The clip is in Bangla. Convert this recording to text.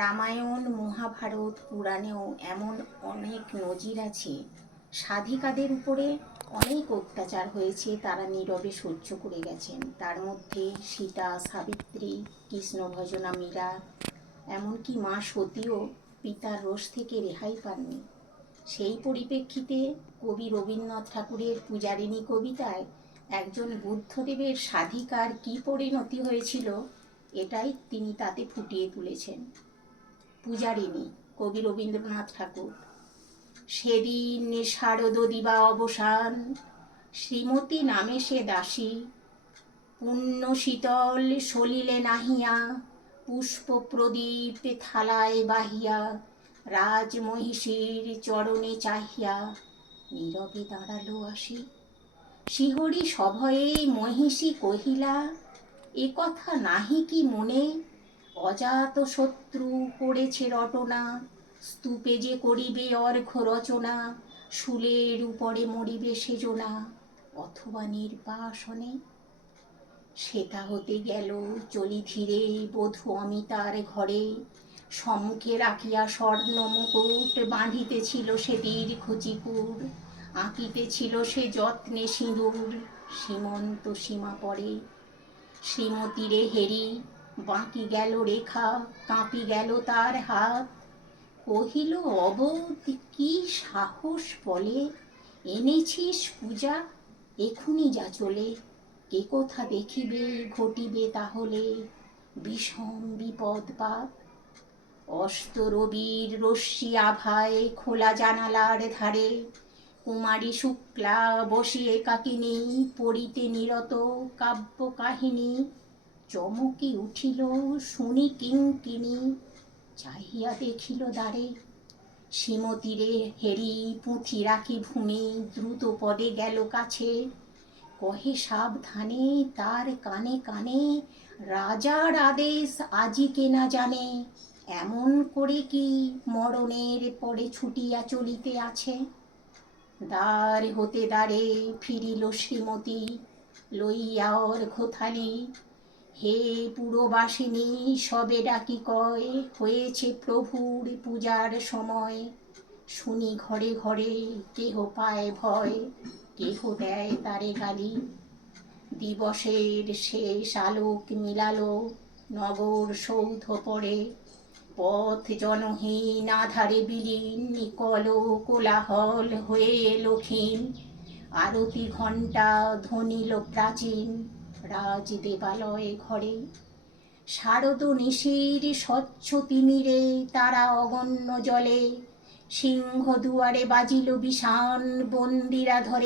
রামায়ণ, মহাভারত, পুরাণেও এমন অনেক নজির আছে। সাধিকাদের উপরে অনেক অত্যাচার হয়েছে, তারা নীরবে সহ্য করে গেছেন। তার মধ্যে সীতা, সাবিত্রী, কৃষ্ণ ভজনা মীরা, এমনকি মা সতীও পিতার রোষ থেকে রেহাই পাননি। সেই পরিপ্রেক্ষিতে কবি রবীন্দ্রনাথ ঠাকুরের পূজারিণী কবিতায় একজন বুদ্ধদেবের সাধিকার কী পরিণতি হয়েছিল, এটাই তিনি তাতে ফুটিয়ে তুলেছেন। পূজারিণী, কবি রবীন্দ্রনাথ ঠাকুর। সেদিন শারদ দিবা অবসান, শ্রীমতী নামে সে দাসী, পুণ্য শীতল সলিলে নাহিয়া, পুষ্প প্রদীপ থালায় বাহিয়া, রাজ মহিষীর চরণে চাহিয়া, নীরবে দাঁড়ালো আসি। শিহরি সভয়ে মহিষী কহিলা, এ কথা নাহি কি মনে, অজাত শত্রু করেছে রটনা, স্তূপে যে করিবে অর্ঘ্য রচনা, শুলের উপরে মরিবে সেজনা, অথবা নির্বাসনে। সেটা হতে গেল চলি ধীরে বধূ অমিতার ঘরে, সম্মুখে রাখিয়া স্বর্ণ মুকুট, বাঁধিতেছিল সে দীর্ঘ চিকুর, আঁকিতেছিল সে যত্নে সিঁদুর, সীমন্ত সীমা পরে। শ্রীমতীরে হেরি বাঁকি গেল রেখা, কাঁপি গেল তার হাত, কহিল অবোধ কি সাহস বলে, এনেছিস পূজা এখুনি যা চলে, কে কোথা দেখিবে ঘটিবে তাহলে, বিষম বিপদ পাপ। অস্ত রবির রশ্মি আভায় খোলা জানালার ধারে, কুমারী শুক্লা বসি একাকিনী, পড়িতে নিরত কাব্য কাহিনী, চমকি উঠিল শুনি কিঙ্কিণী, চাহিয়া দেখিল দ্বারে। শ্রীমতীরে হেরি পুঁথি রাখি ভূমি, দ্রুত পদে গেল কাছে, কহে সাবধানে তার কানে কানে, রাজার আদেশ আজি কে না জানে, এমন করে কি মরণের পরে ছুটিয়া চলিতে আছে। দ্বার হতে দ্বারে ফিরিল শ্রীমতী, লইয়া অর্ঘ্য থালি, হে পুরবাসিনী সবে ডাকি কয়, হয়েছে প্রভুর পূজার সময়, শুনি ঘরে ঘরে কেহ পায় ভয়, কেহ দেয় তারে গালি। দিবসের শেষ আলোক মিলালো, নগর সৌধ পড়ে, পথ জনহীন আধারে বিলীন, কল কোলাহল হয়ে এলো ক্ষীণ, আরতি ঘণ্টা ধ্বনিল প্রাচীন, রাজ দেবালয় ঘরে। শারদ নিশির স্বচ্ছ তিমিরে তারা অগণ্য জলে, সিংহ দুয়ারে বাজিল বিষাণ, বন্দিরা ধরে